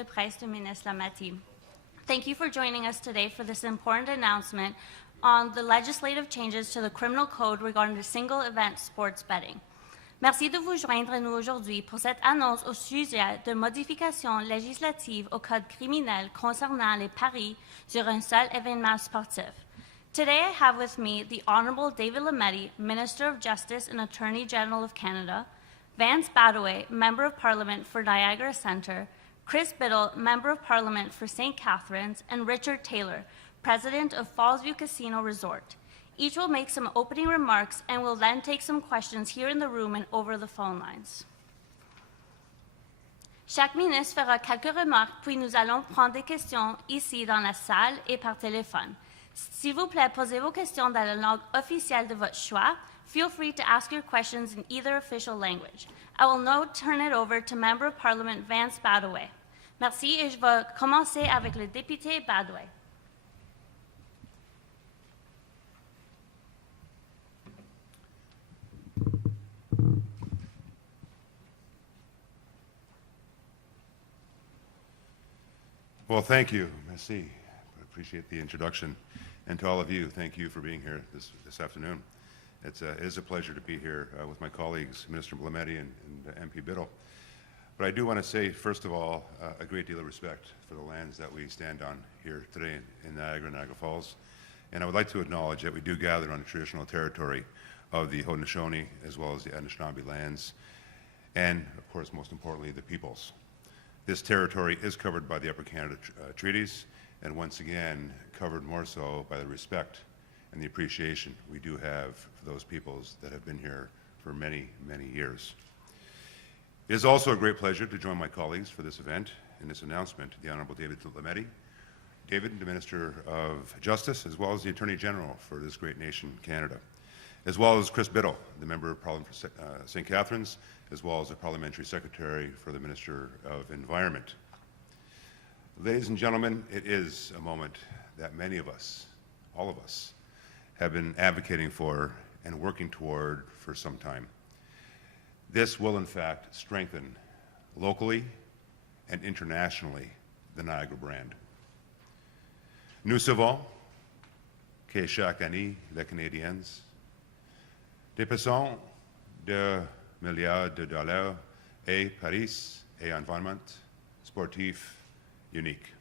de presse du ministre Lametti. Thank you for joining us today for this important announcement on the legislative changes to the criminal code regarding the single event sports betting. Merci de vous joindre à nous aujourd'hui pour cette annonce au sujet de modifications législatives au code criminel concernant les paris sur un seul événement sportif. Today I have with me the Honorable David Lametti, Minister of Justice and Attorney General of Canada, Vance Badaway, Member of Parliament for Niagara Centre, Chris Biddle, Member of Parliament for St. Catharines, and Richard Taylor, President of Fallsview Casino Resort. Each will make some opening remarks and will then take some questions here in the room and over the phone lines. Chaque ministre fera quelques remarques, puis nous allons prendre des questions ici dans la salle et par téléphone. S'il vous plaît, posez vos questions dans la langue officielle de votre choix. Feel free to ask your questions in either official language. I will now turn it over to Member of Parliament Vance Badaway. Merci et je vais commencer avec le député Badaway. Well, thank you. Merci. I appreciate the introduction. And to all of you, thank you for being here this afternoon. It is a pleasure to be here with my colleagues, Minister Lametti and MP Biddle. But I do want to say, first of all, a great deal of respect for the lands that we stand on here today in Niagara Falls. And I would like to acknowledge that we do gather on the traditional territory of the Haudenosaunee as well as the Anishinaabe lands, and of course, most importantly, the peoples. This territory is covered by the Upper Canada treaties, and once again, covered more so by the respect and the appreciation we do have for those peoples that have been here for many, many years. It is also a great pleasure to join my colleagues for this event and this announcement, the Honourable David Lametti, David, the Minister of Justice, as well as the Attorney General for this great nation, Canada, as well as Chris Biddle, the Member of Parliament for St. Catharines, as well as the Parliamentary Secretary for the Minister of Environment. Ladies and gentlemen, it is a moment that many of us, all of us, have been advocating for and working toward for some time. This will, in fact, strengthen locally and internationally the Niagara brand. Nous savons que chaque année, les Canadiens dépensent de milliards de dollars et Paris et environnement sportif unique.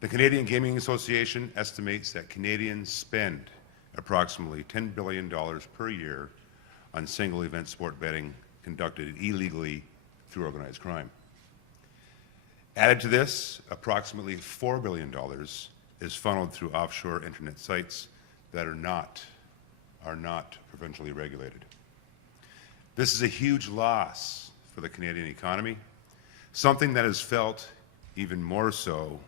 The Canadian Gaming Association estimates that Canadians spend approximately $10 billion per year on single event sport betting conducted illegally through organized crime. Added to this, approximately $4 billion is funneled through offshore internet sites that are not provincially regulated. This is a huge loss for the Canadian economy, something that is felt even more so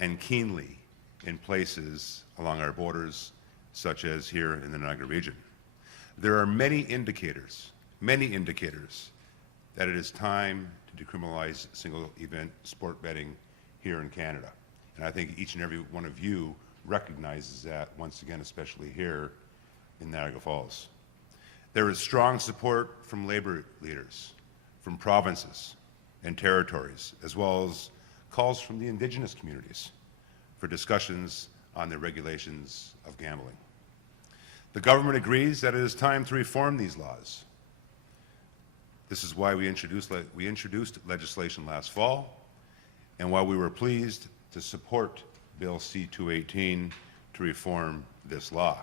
and keenly in places along our borders, such as here in the Niagara region. There are many indicators that it is time to decriminalize single event sport betting here in Canada. And I think each and every one of you recognizes that once again, especially here in Niagara Falls. There is strong support from labor leaders, from provinces and territories, as well as calls from the Indigenous communities for discussions on the regulations of gambling. The government agrees that it is time to reform these laws. This is why we introduced legislation last fall, and why we were pleased to support Bill C-218 to reform this law.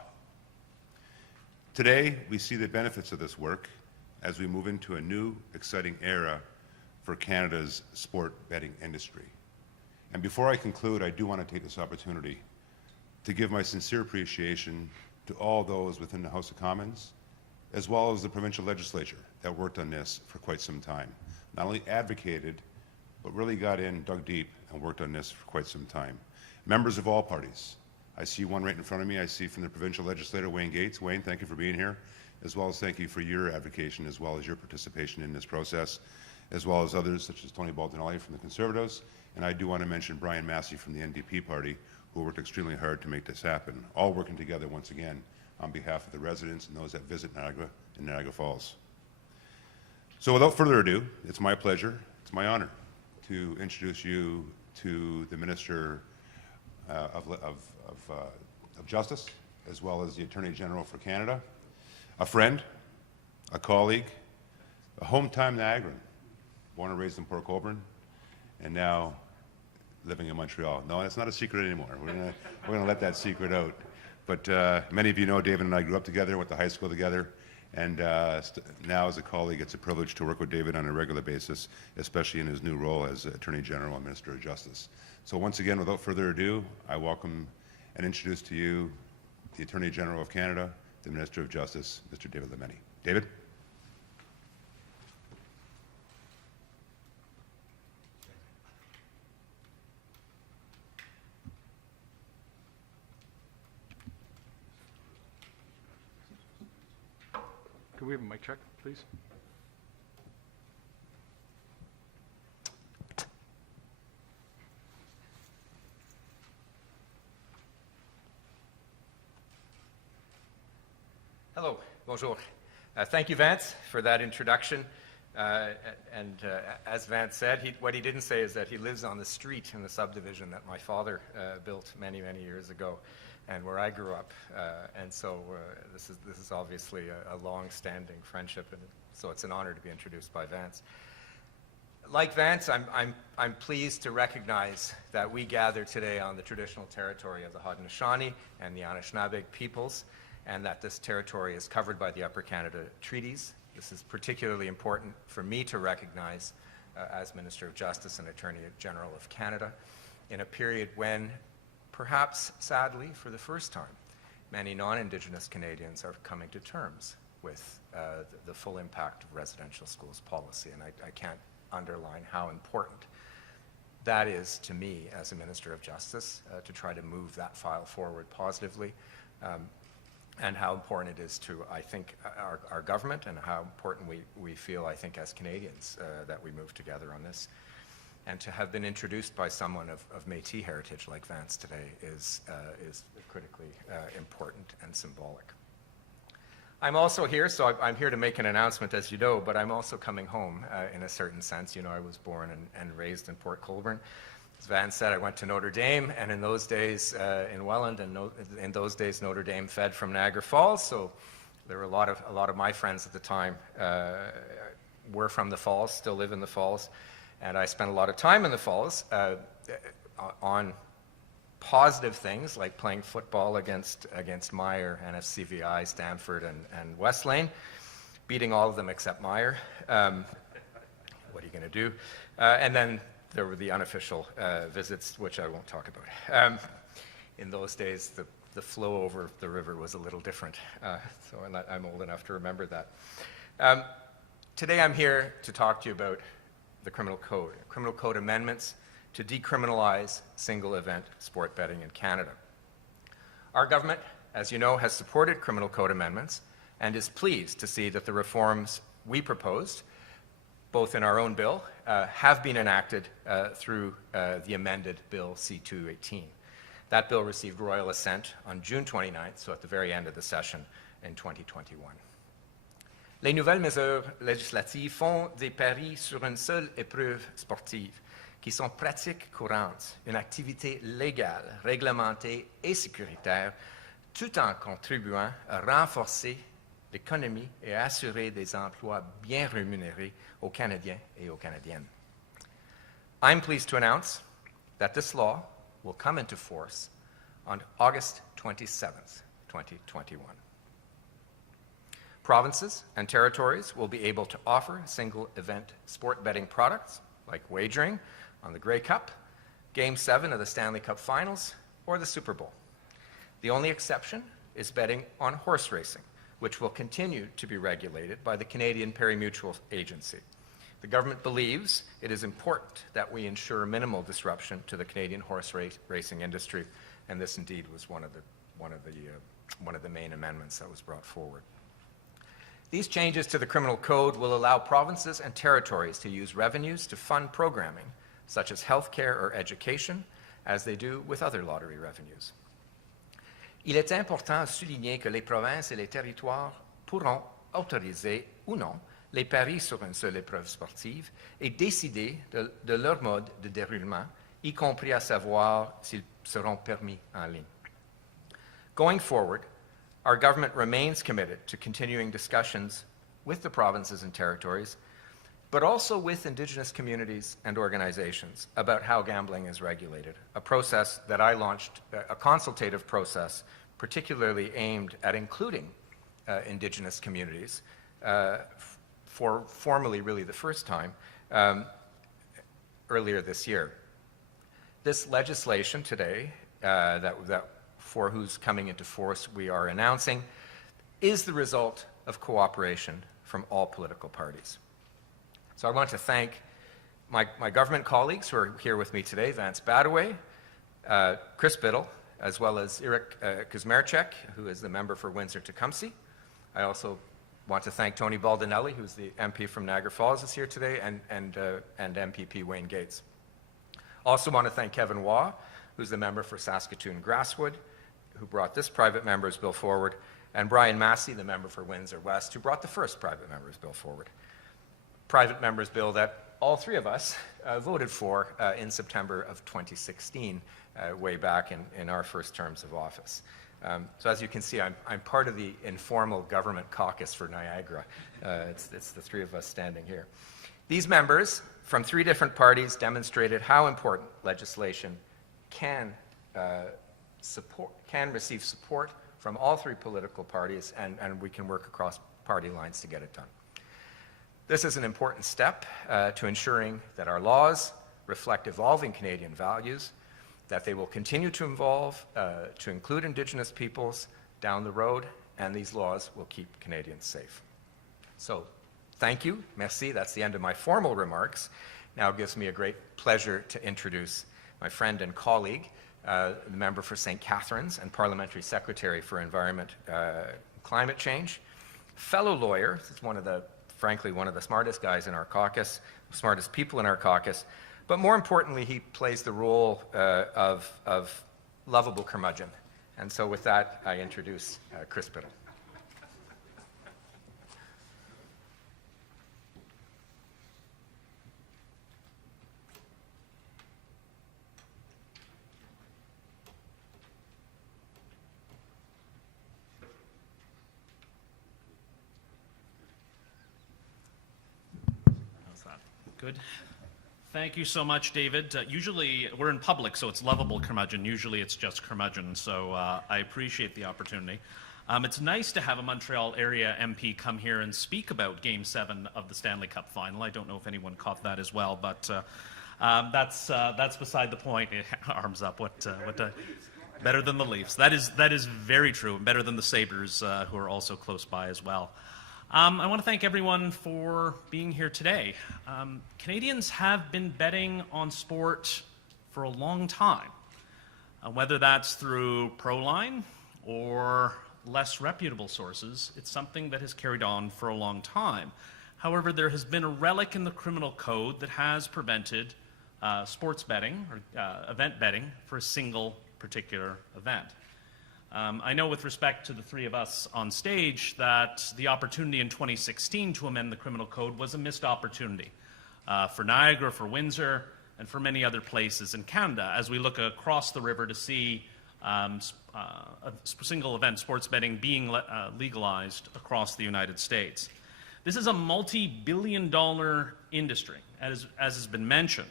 Today, we see the benefits of this work as we move into a new, exciting era for Canada's sport betting industry. And before I conclude, I do want to take this opportunity to give my sincere appreciation to all those within the House of Commons, as well as the provincial legislature that worked on this for quite some time. Not only advocated, but really got in, dug deep, and worked on this for quite some time. Members of all parties. I see one right in front of me. I see from the provincial legislator, Wayne Gates. Wayne, thank you for being here, as well as thank you for your advocation, as well as your participation in this process, as well as others such as Tony Baldinelli from the Conservatives. And I do want to mention Brian Massey from the NDP party, who worked extremely hard to make this happen, all working together once again on behalf of the residents and those that visit Niagara and Niagara Falls. So without further ado, it's my pleasure, it's my honor to introduce you to the Minister of Justice, as well as the Attorney General for Canada, a friend, a colleague, a hometown Niagaran, born and raised in Port Colborne, and now living in Montreal. No, it's not a secret anymore. We're gonna let that secret out. But many of you know David and I grew up together, went to high school together, and now as a colleague, it's a privilege to work with David on a regular basis, especially in his new role as Attorney General and Minister of Justice. So once again, without further ado, I welcome and introduce to you the Attorney General of Canada, the Minister of Justice, Mr. David Lametti. David? Could we have a mic check, please? Hello, bonjour. Thank you, Vance, for that introduction. As Vance said, what he didn't say is that he lives on the street in the subdivision that my father built many, many years ago, and where I grew up. So this is obviously a long-standing friendship, and so it's an honor to be introduced by Vance. Like Vance, I'm pleased to recognize that we gather today on the traditional territory of the Haudenosaunee and the Anishinaabe peoples, and that this territory is covered by the Upper Canada Treaties. This is particularly important for me to recognize as Minister of Justice and Attorney General of Canada in a period when, perhaps sadly for the first time, many non-Indigenous Canadians are coming to terms with the full impact of residential schools policy. And I can't underline how important that is to me as a Minister of Justice to try to move that file forward positively. And how important it is to, I think, our government, and how important we feel, I think, as Canadians, that we move together on this. And to have been introduced by someone of Métis heritage like Vance today is critically important and symbolic. I'm also here, so I'm here to make an announcement, as you know, but I'm also coming home in a certain sense. You know, I was born and raised in Port Colborne. As Vance said, I went to Notre Dame, and in those days in Welland, and in those days Notre Dame fed from Niagara Falls, so there were a lot of my friends at the time were from the Falls, still live in the Falls, and I spent a lot of time in the Falls on positive things like playing football against Meyer, NFCVI, Stanford, and Wesleyan, beating all of them except Meyer. What are you going to do? And then there were the unofficial visits, which I won't talk about. In those days, the flow over the river was a little different, so I'm old enough to remember that. Today I'm here to talk to you about the Criminal Code amendments to decriminalize single-event sport betting in Canada. Our government, as you know, has supported Criminal Code amendments and is pleased to see that the reforms we proposed, both in our own bill, have been enacted through the amended Bill C-218. That bill received royal assent on June 29th, so at the very end of the session in 2021. Les nouvelles mesures législatives font des paris sur une seule épreuve sportive, qui sont pratiques courantes, une activité légale, réglementée et sécuritaire, tout en contribuant à renforcer l'économie et à assurer des emplois bien rémunérés aux Canadiens et aux Canadiennes. I'm pleased to announce that this law will come into force on August 27th, 2021. Provinces and territories will be able to offer single-event sport betting products like wagering on the Grey Cup, Game 7 of the Stanley Cup Finals, or the Super Bowl. The only exception is betting on horse racing, which will continue to be regulated by the Canadian Pari-Mutual Agency. The government believes it is important that we ensure minimal disruption to the Canadian horse racing industry, and this indeed was one of the main amendments that was brought forward. These changes to the Criminal Code will allow provinces and territories to use revenues to fund programming, such as healthcare or education, as they do with other lottery revenues. Il est important de souligner que les provinces et les territoires pourront autoriser ou non les paris sur une seule épreuve sportive et décider de leur mode de déroulement, y compris à savoir s'ils seront permis en ligne. Going forward, our government remains committed to continuing discussions with the provinces and territories, but also with Indigenous communities and organizations about how gambling is regulated, a process that I launched, a consultative process particularly aimed at including Indigenous communities for formally really the first time earlier this year. This legislation today, for whose coming into force we are announcing, is the result of cooperation from all political parties. So I want to thank my government colleagues who are here with me today, Vance Badaway, Chris Biddle, as well as Eric Kuzmerchek, who is the member for Windsor-Tecumseh. I also want to thank Tony Baldinelli, who's the MP from Niagara Falls, is here today, and MPP Wayne Gates. Also want to thank Kevin Waugh, who's the member for Saskatoon-Grasswood, who brought this private member's bill forward, and Brian Massey, the member for Windsor West, who brought the first private member's bill forward. Private member's bill that all three of us voted for in September of 2016, way back in our first terms of office. So as you can see, I'm part of the informal government caucus for Niagara. It's the three of us standing here. These members from three different parties demonstrated how important legislation can receive support from all three political parties, and we can work across party lines to get it done. This is an important step to ensuring that our laws reflect evolving Canadian values, that they will continue to evolve to include Indigenous peoples down the road, and these laws will keep Canadians safe. So, thank you, merci, that's the end of my formal remarks. Now it gives me a great pleasure to introduce my friend and colleague, the member for St. Catharines and Parliamentary Secretary for Environment and Climate Change, fellow lawyer, frankly one of the smartest guys in our caucus, smartest people in our caucus, but more importantly, he plays the role of lovable curmudgeon. And so with that, I introduce Chris Biddle. Good. Thank you so much, David. Usually we're in public, so it's lovable curmudgeon. Usually it's just curmudgeon, so I appreciate the opportunity. It's nice to have a Montreal area MP come here and speak about Game 7 of the Stanley Cup Final. I don't know if anyone caught that as well, but that's beside the point. Arms up. Better than the Leafs. That is very true, and better than the Sabres, who are also close by as well. I want to thank everyone for being here today. Canadians have been betting on sport for a long time, whether that's through Proline or less reputable sources. It's something that has carried on for a long time. However, there has been a relic in the criminal code that has prevented sports betting or event betting for a single particular event. I know with respect to the three of us on stage that the opportunity in 2016 to amend the criminal code was a missed opportunity for Niagara, for Windsor, and for many other places in Canada as we look across the river to see a single event sports betting being legalized across the United States. This is a multi-billion-dollar industry, as has been mentioned.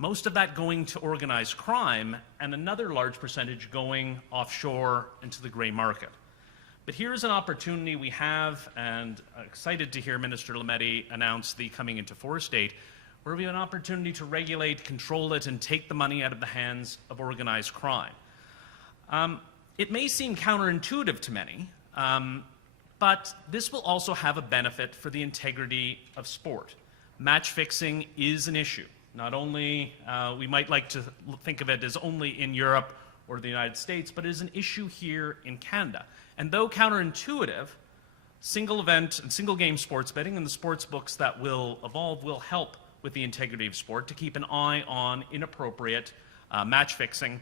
Most of that going to organized crime, and another large percentage going offshore into the gray market. But here's an opportunity we have, and excited to hear Minister Lametti announce the coming into force date, where we have an opportunity to regulate, control it, and take the money out of the hands of organized crime. It may seem counterintuitive to many, but this will also have a benefit for the integrity of sport. Match fixing is an issue. Not only, we might like to think of it as only in Europe or the United States, but it is an issue here in Canada. And though counterintuitive, single event and single game sports betting and the sports books that will evolve will help with the integrity of sport to keep an eye on inappropriate match fixing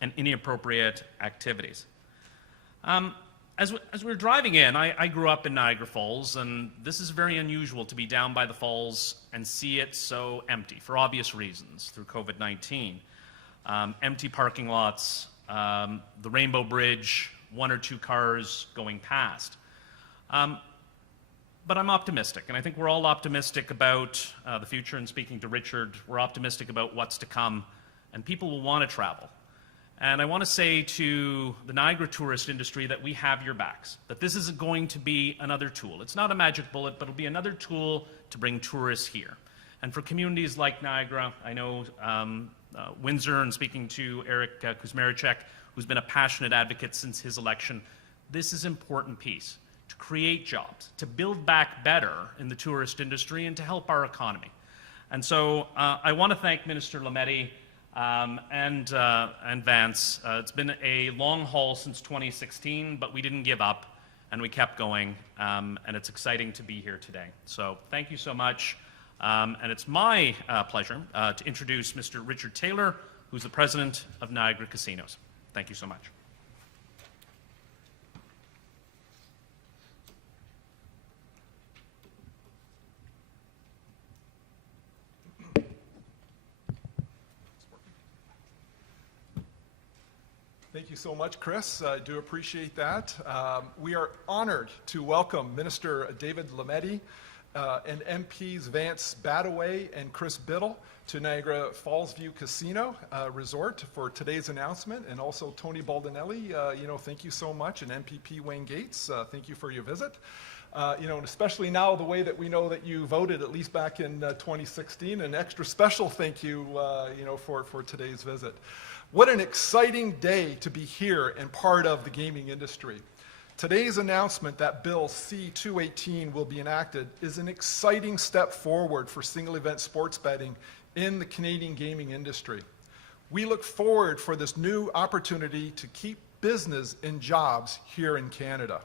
and inappropriate activities. As we were driving in, I grew up in Niagara Falls, and this is very unusual to be down by the falls and see it so empty, for obvious reasons, through COVID-19. Empty parking lots, the Rainbow Bridge, one or two cars going past. But I'm optimistic, and I think we're all optimistic about the future, and speaking to Richard, we're optimistic about what's to come, and people will want to travel. And I want to say to the Niagara tourist industry that we have your backs, that this isn't going to be another tool. It's not a magic bullet, but it'll be another tool to bring tourists here. And for communities like Niagara, I know Windsor, and speaking to Eric Kuzmaricek, who's been a passionate advocate since his election, this is an important piece to create jobs, to build back better in the tourist industry, and to help our economy. And so I want to thank Minister Lametti and Vance. It's been a long haul since 2016, but we didn't give up, and we kept going, and it's exciting to be here today. So thank you so much, and it's my pleasure to introduce Mr. Richard Taylor, who's the president of Niagara Casinos. Thank you so much. Thank you so much, Chris. I do appreciate that. We are honored to welcome Minister David Lametti and MPs Vance Badaway and Chris Biddle to Niagara Falls View Casino Resort for today's announcement, and also Tony Baldinelli, thank you so much, and MPP Wayne Gates, thank you for your visit. And especially now, the way that we know that you voted, at least back in 2016, an extra special thank you, for today's visit. What an exciting day to be here and part of the gaming industry. Today's announcement that Bill C-218 will be enacted is an exciting step forward for single event sports betting in the Canadian gaming industry. We look forward for this new opportunity to keep business and jobs here in Canada.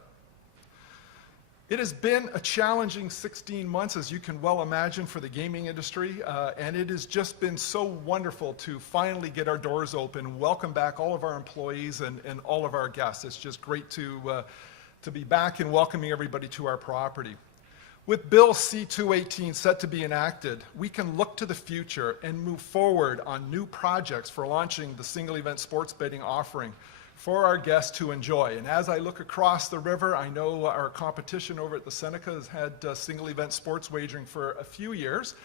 It has been a challenging 16 months, as you can well imagine, for the gaming industry, and it has just been so wonderful to finally get our doors open, welcome back all of our employees and all of our guests. It's just great to be back and welcoming everybody to our property. With Bill C-218 set to be enacted, we can look to the future and move forward on new projects for launching the single event sports betting offering for our guests to enjoy. And as I look across the river, I know our competition over at the Seneca has had single event sports wagering for a few years,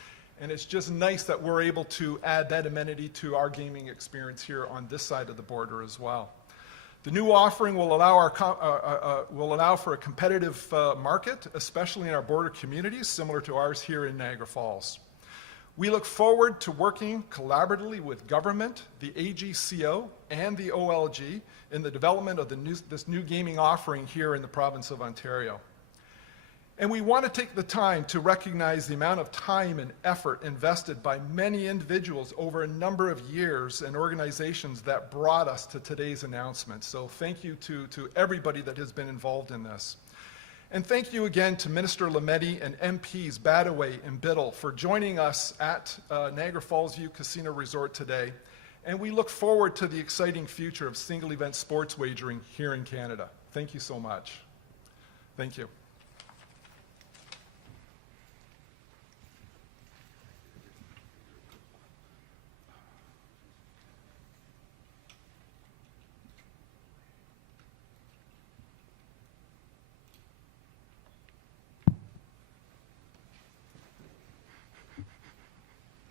and it's just nice that we're able to add that amenity to our gaming experience here on this side of the border as well. The new offering will allow for a competitive market, especially in our border communities, similar to ours here in Niagara Falls. We look forward to working collaboratively with government, the AGCO, and the OLG in the development of this new gaming offering here in the province of Ontario. And we want to take the time to recognize the amount of time and effort invested by many individuals over a number of years and organizations that brought us to today's announcement. So thank you to everybody that has been involved in this. And thank you again to Minister Lametti and MPs Badaway and Biddle for joining us at Niagara Falls View Casino Resort today. And we look forward to the exciting future of single event sports wagering here in Canada. Thank you so much. Thank you.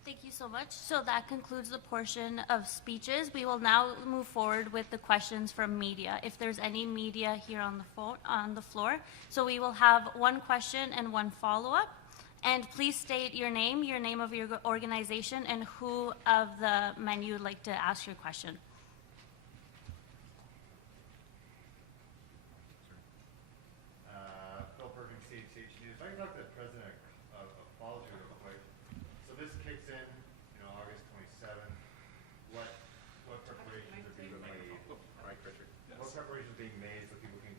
Thank you so much. So that concludes the portion of speeches. We will now move forward with the questions from media, if there's any media here on the floor. So we will have one question and one follow-up. And please state your name of your organization, and who of the menu would like to ask your question. Phil Perkins, CHH News. I can talk to the president of Falls here real quick. So this kicks in, August 27th. What preparations are being made? Mike, Richard. What preparations are being made so people can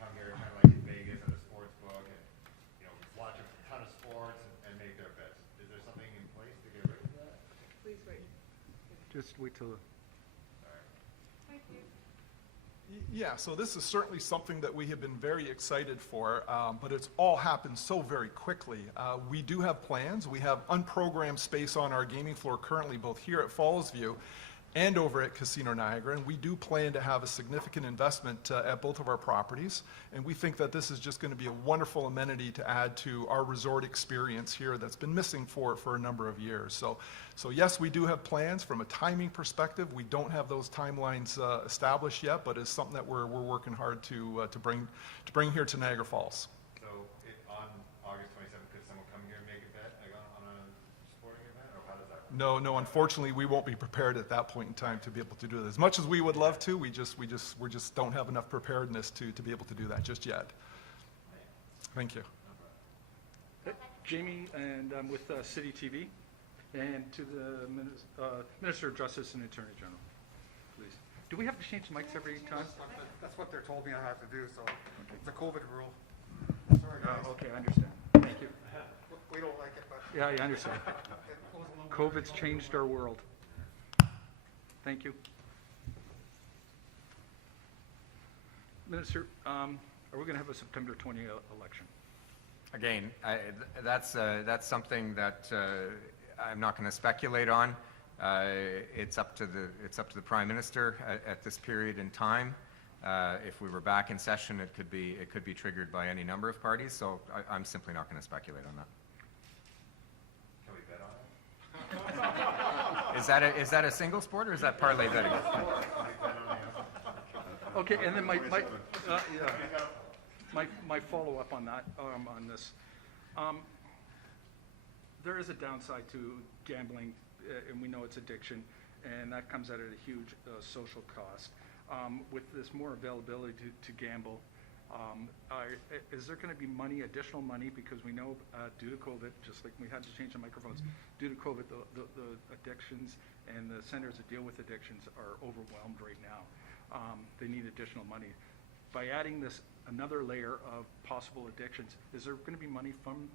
come here, kind of like in Vegas at a sports book, and watch a ton of sports and make their bets? Is there something in place to get ready for that? Just wait till. Yeah, so this is certainly something that we have been very excited for, but it's all happened so very quickly. We do have plans. We have unprogrammed space on our gaming floor currently, both here at Fallsview and over at Casino Niagara, and we do plan to have a significant investment at both of our properties, and we think that this is just going to be a wonderful amenity to add to our resort experience here that's been missing for a number of years. So yes, we do have plans. From a timing perspective, we don't have those timelines established yet, but it's something that we're working hard to bring here to Niagara Falls. So on August 27th, could someone come here and make a bet like, on a sporting event, or how does that work? No, unfortunately, we won't be prepared at that point in time to be able to do that. As much as we would love to, we just don't have enough preparedness to be able to do that just yet. Thank you. Jamie, and I'm with City TV, and to the Minister of Justice and Attorney General, please. Do we have to change mics every time? That's what they're told me I have to do, so it's a COVID rule. Sorry, Oh, guys. okay, I understand. Thank you. We don't like it, but Yeah, I understand. it goes along with COVID's changed our world. Thank you. Minister, are we going to have a September 20 election? Again, that's something that I'm not going to speculate on. It's up to the Prime Minister at this period in time. If we were back in session, it could be triggered by any number of parties. So I'm simply not going to speculate on that. Can we bet on it? Is that a single sport or is that parlay betting? Okay, and then my follow-up on that, on this. There is a downside to gambling, and we know it's addiction, and that comes at a huge social cost. With this more availability to gamble, is there going to be additional money, because we know due to COVID, just like we had to change the microphones, due to COVID, the addictions and the centers that deal with addictions are overwhelmed right now. They need additional money. By adding this another layer of possible addictions, is there going to be money from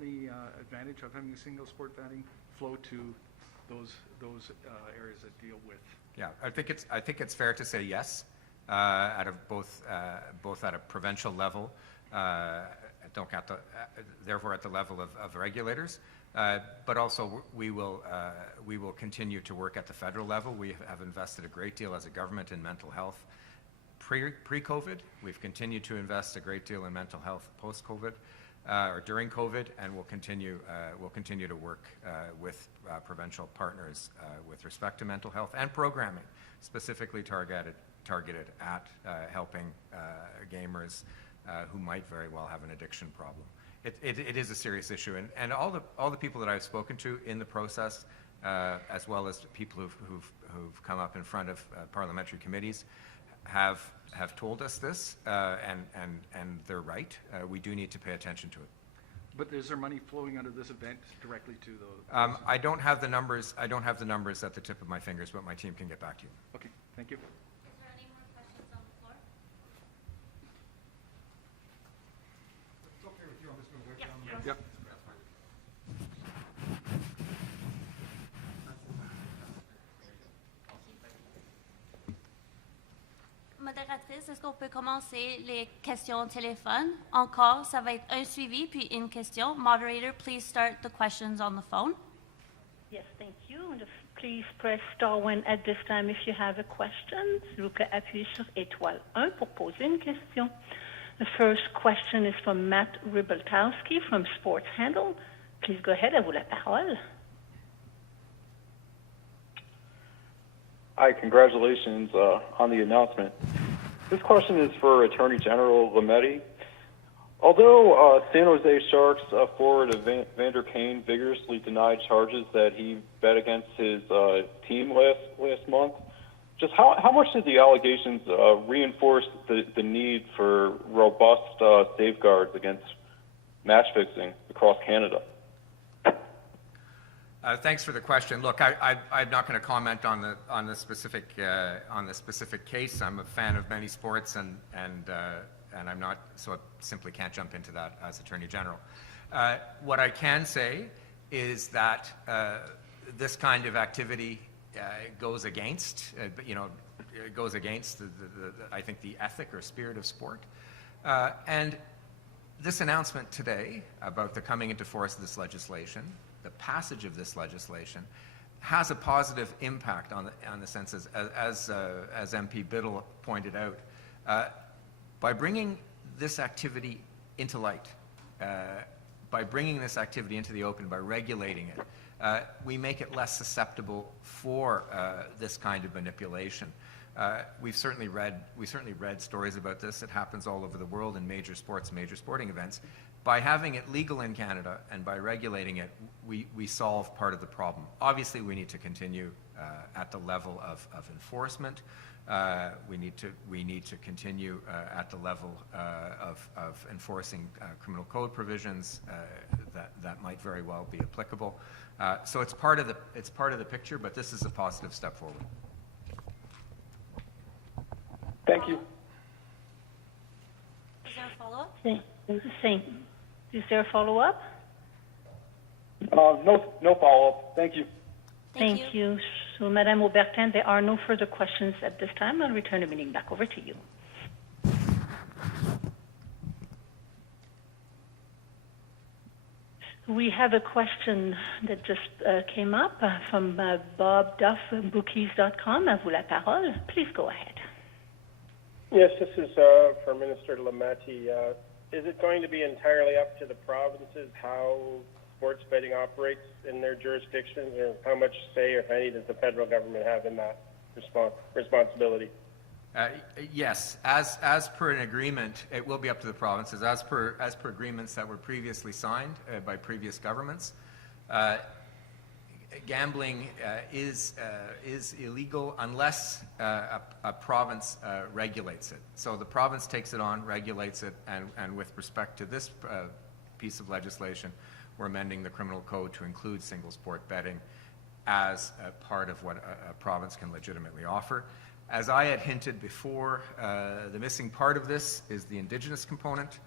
the advantage of having a single sport betting flow to those areas that deal with? Yeah, I think it's fair to say yes, both at a provincial level, therefore at the level of regulators, but also we will continue to work at the federal level. We have invested a great deal as a government in mental health. Pre-COVID, we've continued to invest a great deal in mental health post-COVID, or during COVID, and we'll continue to work with provincial partners with respect to mental health and programming, specifically targeted at helping gamers who might very well have an addiction problem. It is a serious issue, and all the people that I've spoken to in the process, as well as people who've come up in front of parliamentary committees, have told us this, and they're right. We do need to pay attention to it. But is there money flowing out of this event directly to those? I don't have the numbers. I don't have the numbers at the tip of my fingers, but my team can get back to you. Okay, thank you. Is there any more questions on the floor? It's okay with you, I'm just going to wait Yeah. down there. Yep. Modératrice, est-ce qu'on peut commencer les questions au téléphone? Encore, ça va être un suivi puis une question. Moderator, please start the questions on the phone. Yes, thank you. And please press star 1 at this time if you have a question. S'il vous plaît, appuyez sur étoile 1 pour poser une question. The first question is from Matt Ribeltowski from Sports Handle. Please go ahead, à vous la parole. Hi, congratulations on the announcement. This question is for Attorney General Lametti. Although San Jose Sharks forward Evander Kane vigorously denied charges that he bet against his team last month, just how much did the allegations reinforce the need for robust safeguards against match fixing across Canada? Thanks for the question. Look, I'm not going to comment on the specific case. I'm a fan of many sports, and I'm not, so I simply can't jump into that as Attorney General. What I can say is that this kind of activity goes against, goes against, I think, the ethic or spirit of sport. And this announcement today about the coming into force of this legislation, the passage of this legislation, has a positive impact on the sense, as MP Biddle pointed out. By bringing this activity into light, by bringing this activity into the open, by regulating it, we make it less susceptible for this kind of manipulation. We've certainly read stories about this. It happens all over the world in major sports, major sporting events. By having it legal in Canada and by regulating it, we solve part of the problem. Obviously, we need to continue at the level of enforcement. We need to continue at the level of enforcing criminal code provisions that might very well be applicable. So it's part of the picture, but this is a positive step forward. Thank you. Is there a follow-up? Is there a follow-up? No follow-up. Thank you. Thank you. So, Madame Aubertin, there are no further questions at this time. I'll return the meeting back over to you. We have a question that just came up from Bob Duff, bookies.com. À vous la parole. Please go ahead. Yes, this is for Minister Lametti. Is it going to be entirely up to the provinces how sports betting operates in their jurisdictions, or how much say, if any, does the federal government have in that responsibility? Yes, as per an agreement, it will be up to the provinces. As per agreements that were previously signed by previous governments, gambling is illegal unless a province regulates it. So the province takes it on, regulates it, and with respect to this piece of legislation, we're amending the criminal code to include single sport betting as a part of what a province can legitimately offer. As I had hinted before, the missing part of this is the Indigenous component.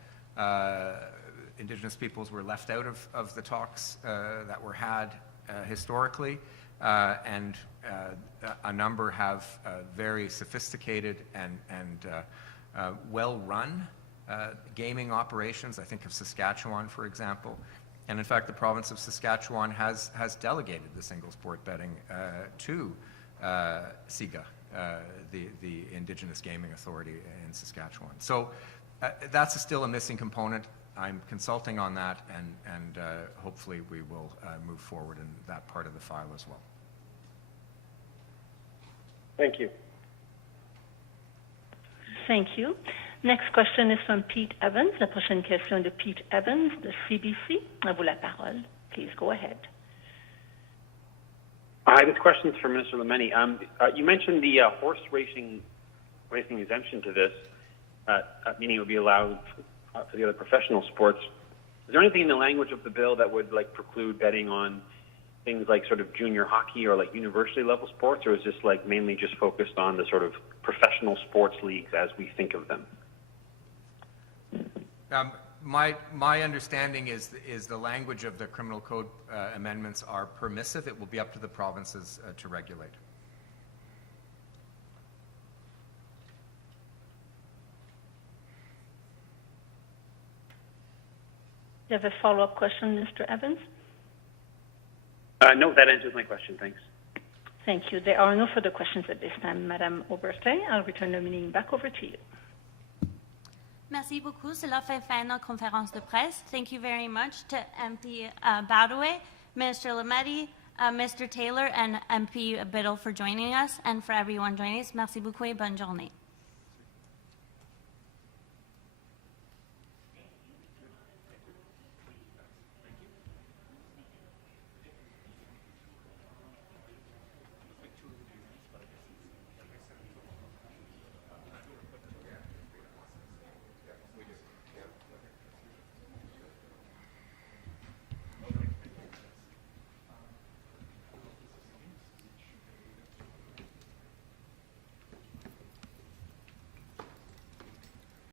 Indigenous peoples were left out of the talks that were had historically, and a number have very sophisticated and well-run gaming operations. I think of Saskatchewan, for example. And in fact, the province of Saskatchewan has delegated the single sport betting to SIGA, the Indigenous Gaming Authority in Saskatchewan. So that's still a missing component. I'm consulting on that, and hopefully we will move forward in that part of the file as well. Thank you. Thank you. Next question is from Pete Evans. La prochaine question de Pete Evans de CBC. À vous la parole. Please go ahead. Hi, this question is for Minister Lametti. You mentioned the horse racing exemption to this, meaning it would be allowed for the other professional sports. Is there anything in the language of the bill that would preclude betting on things like sort of junior hockey or like university level sports, or is this mainly just focused on the sort of professional sports leagues as we think of them? My understanding is the language of the criminal code amendments are permissive. It will be up to the provinces to regulate. Do you have a follow-up question, Mr. Evans? No, that answers my question. Thanks. Thank you. There are no further questions at this time, Madame Aubertin. I'll return the meeting back over to you. Merci beaucoup. Cela fait fin de notre conférence de presse. Thank you very much to MP Badaway, Minister Lametti, Mr. Taylor, and MP Biddle for joining us, and for everyone joining us. Merci beaucoup et bonne journée.